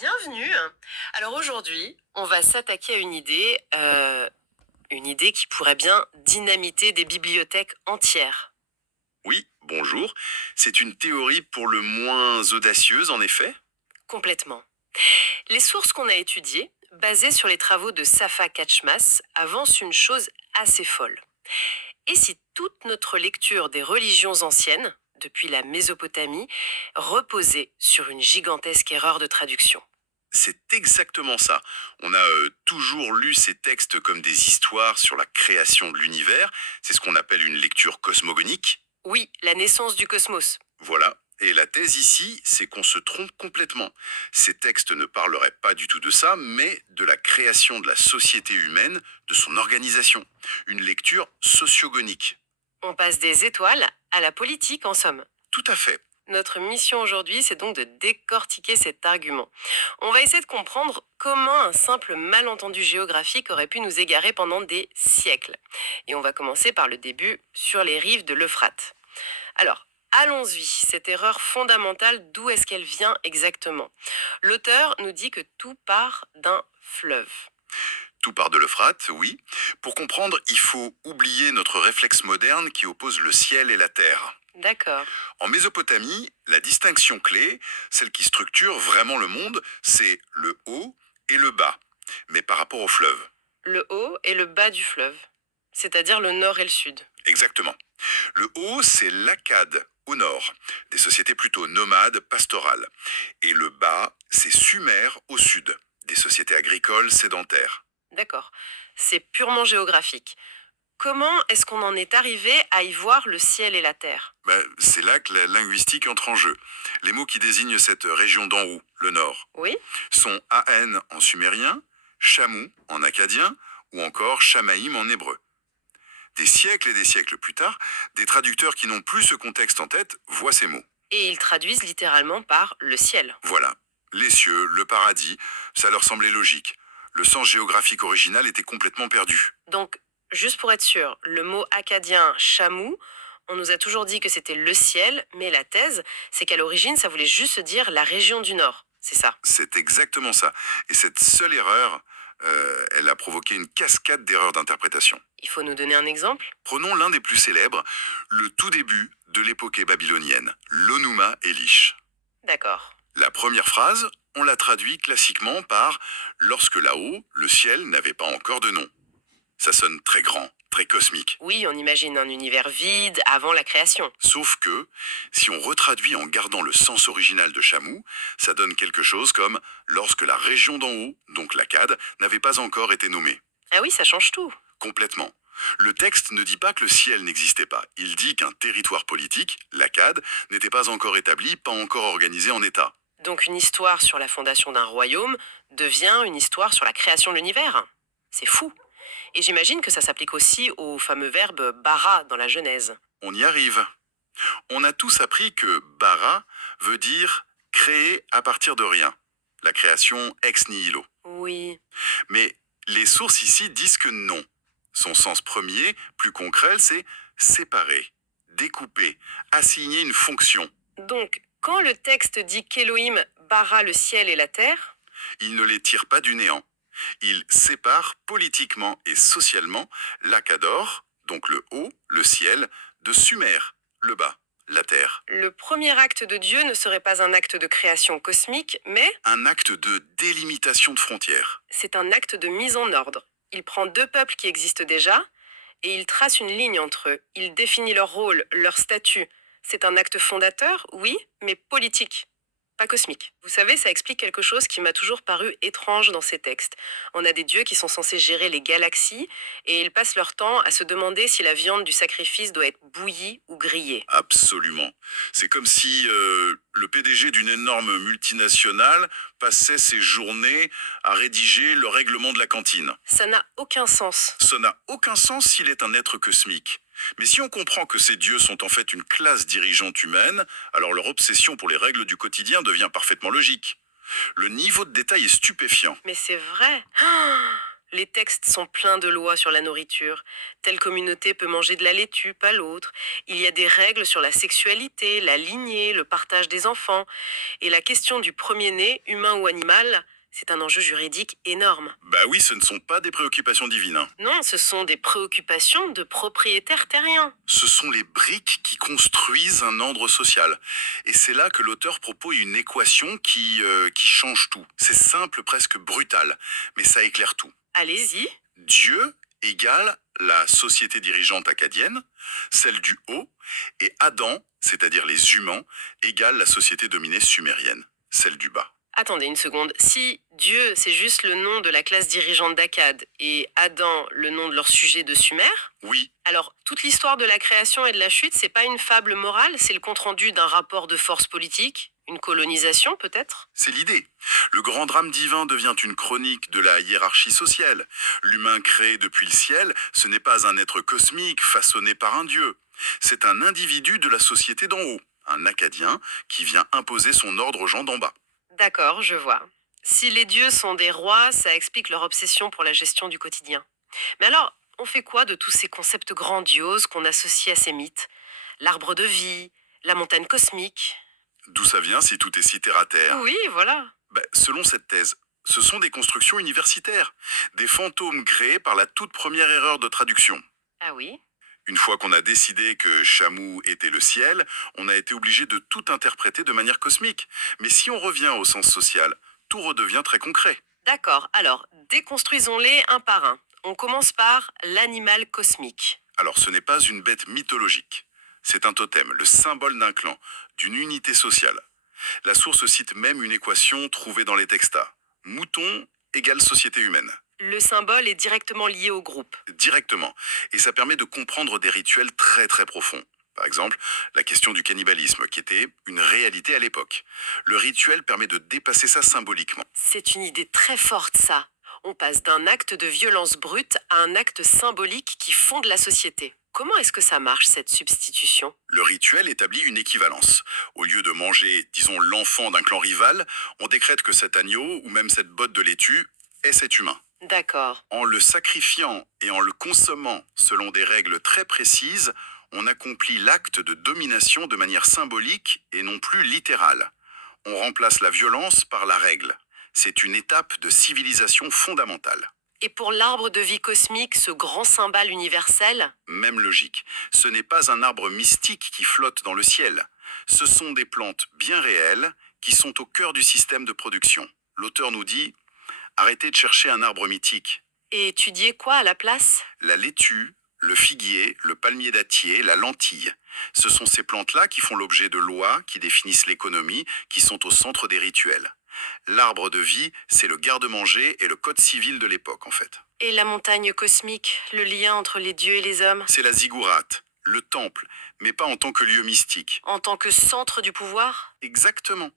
Bienvenue. Alors aujourd'hui, on va s'attaquer à une idée qui pourrait bien dynamiter des bibliothèques entières. Oui, bonjour. C'est une théorie pour le moins audacieuse, en effet. Complètement. Les sources qu'on a étudiées, basées sur les travaux de Safa Kachmas, avancent une chose assez folle. Et si toute notre lecture des religions anciennes, depuis la Mésopotamie, reposait sur une gigantesque erreur de traduction? C'est exactement ça. On a toujours lu ces textes comme des histoires sur la création de l'univers. C'est ce qu'on appelle une lecture cosmogonique. Oui, la naissance du cosmos. Voilà. Et la thèse ici, c'est qu'on se trompe complètement. Ces textes ne parleraient pas du tout de ça, mais de la création de la société humaine, de son organisation. Une lecture sociogonique. On passe des étoiles à la politique en somme. Tout à fait. Notre mission aujourd'hui, c'est donc de décortiquer cet argument. On va essayer de comprendre comment un simple malentendu géographique aurait pu nous égarer pendant des siècles. Et on va commencer par le début sur les rives de l'Euphrate. Alors, allons-y, cette erreur fondamentale, d'où est-ce qu'elle vient exactement? L'auteur nous dit que tout part d'un fleuve. Tout part de l'Euphrate, oui. Pour comprendre, il faut oublier notre réflexe moderne qui oppose le ciel et la terre. D'accord. En Mésopotamie, la distinction clé, celle qui structure vraiment le monde, c'est le haut et le bas, mais par rapport au fleuve. Le haut et le bas du fleuve, c'est-à-dire le nord et le sud. Exactement. Le haut, c'est l'Akkad, au nord, des sociétés plutôt nomades, pastorales. Et le bas, c'est Sumer, au sud, des sociétés agricoles, sédentaires. D'accord. C'est purement géographique. Comment est-ce qu'on en est arrivé à y voir le ciel et la terre? C'est là que la linguistique entre en jeu. Les mots qui désignent cette région d'en haut, le nord, Oui. sont An en sumérien, Chamou en acadien ou encore Shamaïm en hébreu. Des siècles et des siècles plus tard, des traducteurs qui n'ont plus ce contexte en tête voient ces mots. Et ils traduisent littéralement par le ciel. Voilà. Les cieux, le paradis, ça leur semblait logique. Le sens géographique original était complètement perdu. Donc, juste pour être sûr, le mot acadien chamou, on nous a toujours dit que c'était le ciel, mais la thèse, c'est qu'à l'origine, ça voulait juste dire la région du nord. C'est ça. C'est exactement ça. Et cette seule erreur, elle a provoqué une cascade d'erreurs d'interprétation. Il faut nous donner un exemple? Prenons l'un des plus célèbres, le tout début de l'épopée babylonienne, l'Onuma Elish. D'accord. La première phrase, on la traduit classiquement par lorsque là-haut, le ciel n'avait pas encore de nom. Ça sonne très grand, très cosmique. Oui, on imagine un univers vide avant la création. Sauf que, si on retraduit en gardant le sens original de Chamou, ça donne quelque chose comme lorsque la région d'en haut, donc l'Akkad, n'avait pas encore été nommée. Ah oui, ça change tout. Complètement. Le texte ne dit pas que le ciel n'existait pas. Il dit qu'un territoire politique, l'Akkad, n'était pas encore établi, pas encore organisé en État. Donc une histoire sur la fondation d'un royaume devient une histoire sur la création de l'univers. C'est fou. Et j'imagine que ça s'applique aussi au fameux verbe bara dans la Genèse. On y arrive. On a tous appris que bara veut dire créer à partir de rien. La création ex nihilo. Oui. Mais les sources ici disent que non. Son sens premier, plus concret, c'est séparer, découper, assigner une fonction. Donc, quand le texte dit qu'Élohim bara le ciel et la terre, Il ne les tire pas du néant. Il sépare politiquement et socialement l'Akador, donc le haut, le ciel, de Sumer, le bas, la terre. le premier acte de Dieu ne serait pas un acte de création cosmique, mais Un acte de délimitation de frontières. c'est un acte de mise en ordre. Il prend deux peuples qui existent déjà et il trace une ligne entre eux. Il définit leur rôle, leur statut. C'est un acte fondateur, oui, mais politique, pas cosmique. Vous savez, ça explique quelque chose qui m'a toujours paru étrange dans ces textes. On a des dieux qui sont censés gérer les galaxies et ils passent leur temps à se demander si la viande du sacrifice doit être bouillie ou grillée. Absolument. C'est comme si le PDG d'une énorme multinationale passait ses journées à rédiger le règlement de la cantine. Ça n'a aucun sens. Ça n'a aucun sens s'il est un être cosmique. Mais si on comprend que ces dieux sont en fait une classe dirigeante humaine, alors leur obsession pour les règles du quotidien devient parfaitement logique. Le niveau de détail est stupéfiant. Mais c'est vrai. Ah, Les textes sont pleins de lois sur la nourriture. Telle communauté peut manger de la laitue, pas l'autre. Il y a des règles sur la sexualité, la lignée, le partage des enfants. Et la question du premier-né, humain ou animal, c'est un enjeu juridique énorme. Bah oui, ce ne sont pas des préoccupations divines, hein. Non, ce sont des préoccupations de propriétaires terriens. Ce sont les briques qui construisent un ordre social. Et c'est là que l'auteur propose une équation qui change tout. C'est simple, presque brutal, mais ça éclaire tout. Allez-y. Dieu égale la société dirigeante acadienne, celle du haut, et Adam, c'est-à-dire les humains, égale la société dominée sumérienne, celle du bas. Attendez une seconde. Si Dieu, c'est juste le nom de la classe dirigeante d'Akkad et Adam, le nom de leur sujet de Sumer, Oui, alors toute l'histoire de la création et de la chute, c'est pas une fable morale, c'est le compte-rendu d'un rapport de force politique, une colonisation peut-être. c'est l'idée. Le grand drame divin devient une chronique de la hiérarchie sociale. L'humain créé depuis le ciel, ce n'est pas un être cosmique façonné par un dieu. C'est un individu de la société d'en haut, un Acadien qui vient imposer son ordre aux gens d'en bas. D'accord, je vois. Si les dieux sont des rois, ça explique leur obsession pour la gestion du quotidien. Mais alors, on fait quoi de tous ces concepts grandioses qu'on associe à ces mythes? L'arbre de vie, la montagne cosmique. D'où ça vient si tout est si terre à terre? Oui, voilà. Selon cette thèse, ce sont des constructions universitaires, des fantômes créés par la toute première erreur de traduction. Ah oui. Une fois qu'on a décidé que Chamou était le ciel, on a été obligé de tout interpréter de manière cosmique. Mais si on revient au sens social, tout redevient très concret. D'accord, alors déconstruisons-les un par un. On commence par l'animal cosmique. Alors ce n'est pas une bête mythologique. C'est un totem, le symbole d'un clan, d'une unité sociale. La source cite même une équation trouvée dans les textas. Mouton égale société humaine. Le symbole est directement lié au groupe. Directement. Et ça permet de comprendre des rituels très très profonds. Par exemple, la question du cannibalisme, qui était une réalité à l'époque. Le rituel permet de dépasser ça symboliquement. C'est une idée très forte, ça. On passe d'un acte de violence brute à un acte symbolique qui fonde la société. Comment est-ce que ça marche, cette substitution? Le rituel établit une équivalence. Au lieu de manger, disons, l'enfant d'un clan rival, on décrète que cet agneau, ou même cette botte de laitue, est cet humain. D'accord. En le sacrifiant et en le consommant selon des règles très précises, on accomplit l'acte de domination de manière symbolique et non plus littérale. On remplace la violence par la règle. C'est une étape de civilisation fondamentale. Et pour l'arbre de vie cosmique, ce grand symbole universel? Même logique. Ce n'est pas un arbre mystique qui flotte dans le ciel. Ce sont des plantes bien réelles qui sont au cœur du système de production. L'auteur nous dit: arrêtez de chercher un arbre mythique. Et étudier quoi à la place? La laitue, le figuier, le palmier dattier, la lentille. Ce sont ces plantes-là qui font l'objet de lois qui définissent l'économie, qui sont au centre des rituels. L'arbre de vie, c'est le garde-manger et le code civil de l'époque, en fait. Et la montagne cosmique, le lien entre les dieux et les hommes? C'est la ziggourate, le temple, mais pas en tant que lieu mystique. En tant que centre du pouvoir? Exactement.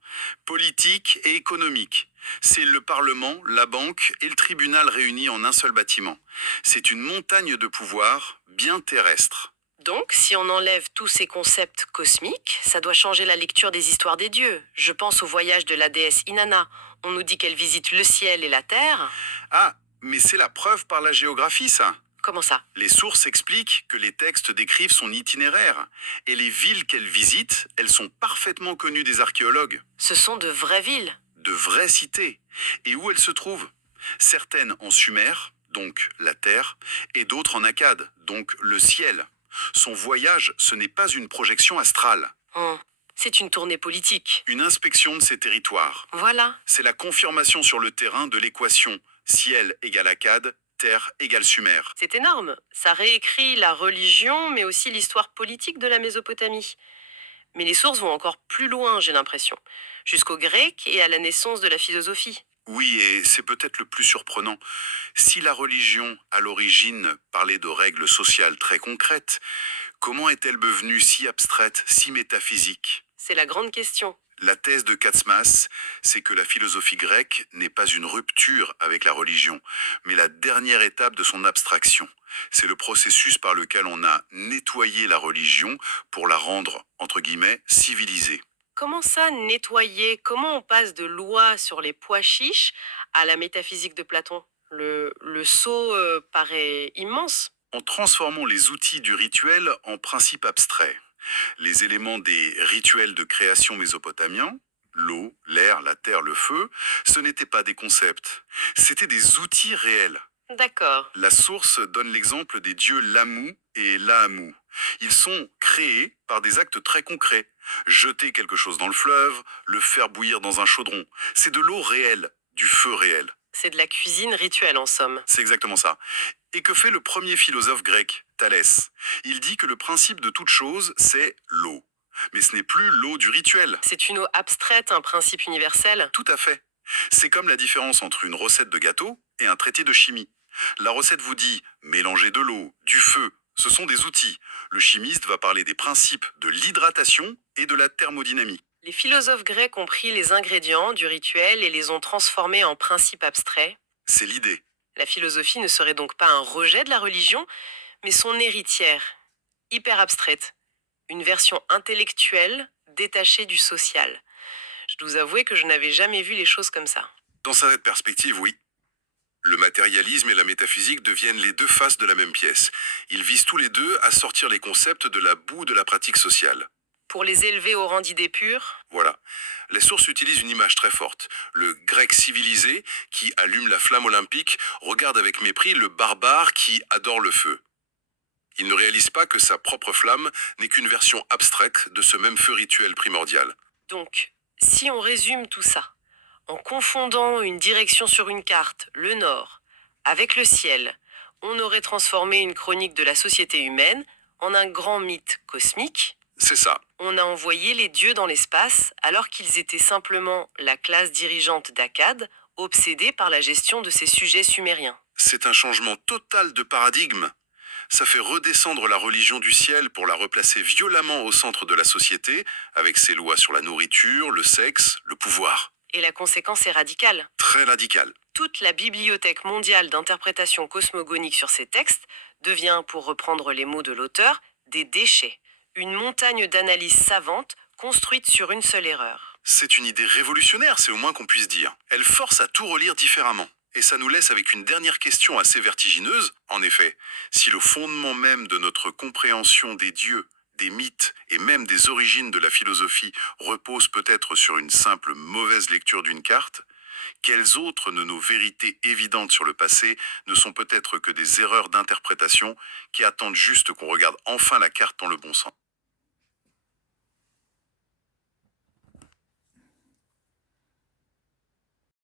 Politique et économique. C'est le Parlement, la banque et le tribunal réunis en un seul bâtiment. C'est une montagne de pouvoir bien terrestre. Donc, si on enlève tous ces concepts cosmiques, ça doit changer la lecture des histoires des dieux. Je pense au voyage de la déesse Inanna. On nous dit qu'elle visite le ciel et la terre. Ah, mais c'est la preuve par la géographie, ça. Comment ça? Les sources expliquent que les textes décrivent son itinéraire. Et les villes qu'elle visite, elles sont parfaitement connues des archéologues. Ce sont de vraies villes. De vraies cités. Et où elles se trouvent? Certaines en Sumer, donc la terre, et d'autres en Akkad, donc le ciel. Son voyage, ce n'est pas une projection astrale. C'est une tournée politique. Une inspection de ces territoires. Voilà. C'est la confirmation sur le terrain de l'équation ciel égale Akkad, terre égale Sumer. C'est énorme. Ça réécrit la religion, mais aussi l'histoire politique de la Mésopotamie. Mais les sources vont encore plus loin, j'ai l'impression. Jusqu'au grec et à la naissance de la philosophie. Oui, et c'est peut-être le plus surprenant. Si la religion, à l'origine, parlait de règles sociales très concrètes, comment est-elle devenue si abstraite, si métaphysique? C'est la grande question. La thèse de Katsmas, c'est que la philosophie grecque n'est pas une rupture avec la religion, mais la dernière étape de son abstraction. C'est le processus par lequel on a nettoyé la religion pour la rendre, entre guillemets, civilisée. Comment ça, nettoyer? Comment on passe de loi sur les pois chiches à la métaphysique de Platon? Le saut paraît immense. En transformant les outils du rituel en principes abstraits. Les éléments des rituels de création mésopotamiens, l'eau, l'air, la terre, le feu, ce n'étaient pas des concepts, c'étaient des outils réels. D'accord. La source donne l'exemple des dieux Lamu et Laamu. Ils sont créés par des actes très concrets. Jeter quelque chose dans le fleuve, le faire bouillir dans un chaudron. C'est de l'eau réelle, du feu réel. C'est de la cuisine rituelle en somme. C'est exactement ça. Et que fait le premier philosophe grec, Thalès? Il dit que le principe de toute chose, c'est l'eau. Mais ce n'est plus l'eau du rituel. C'est une eau abstraite, un principe universel. Tout à fait. C'est comme la différence entre une recette de gâteau et un traité de chimie. La recette vous dit mélanger de l'eau, du feu, ce sont des outils. Le chimiste va parler des principes de l'hydratation et de la thermodynamique. Les philosophes grecs ont pris les ingrédients du rituel et les ont transformés en principes abstraits. C'est l'idée. La philosophie ne serait donc pas un rejet de la religion, mais son héritière, hyper abstraite, une version intellectuelle détachée du social. Je dois vous avouer que je n'avais jamais vu les choses comme ça. Dans cette perspective, oui. Le matérialisme et la métaphysique deviennent les deux faces de la même pièce. Ils visent tous les deux à sortir les concepts de la boue de la pratique sociale. Pour les élever au rang d'idées pures, Voilà. Les sources utilisent une image très forte. Le grec civilisé, qui allume la flamme olympique, regarde avec mépris le barbare qui adore le feu. Il ne réalise pas que sa propre flamme n'est qu'une version abstraite de ce même feu rituel primordial. donc, si on résume tout ça, en confondant une direction sur une carte, le nord, avec le ciel, on aurait transformé une chronique de la société humaine en un grand mythe cosmique. C'est ça. On a envoyé les dieux dans l'espace alors qu'ils étaient simplement la classe dirigeante d'Akkad, obsédée par la gestion de ces sujets sumériens. C'est un changement total de paradigme. Ça fait redescendre la religion du ciel pour la replacer violemment au centre de la société, avec ses lois sur la nourriture, le sexe, le pouvoir. Et la conséquence est radicale. Très radical. Toute la bibliothèque mondiale d'interprétation cosmogonique sur ces textes devient, pour reprendre les mots de l'auteur, des déchets. Une montagne d'analyses savantes construite sur une seule erreur. C'est une idée révolutionnaire, c'est au moins qu'on puisse dire. Elle force à tout relire différemment. Et ça nous laisse avec une dernière question assez vertigineuse. En effet, si le fondement même de notre compréhension des dieux, des mythes et même des origines de la philosophie repose peut-être sur une simple mauvaise lecture d'une carte, quelles autres de nos vérités évidentes sur le passé ne sont peut-être que des erreurs d'interprétation qui attendent juste qu'on regarde enfin la carte dans le bon sens?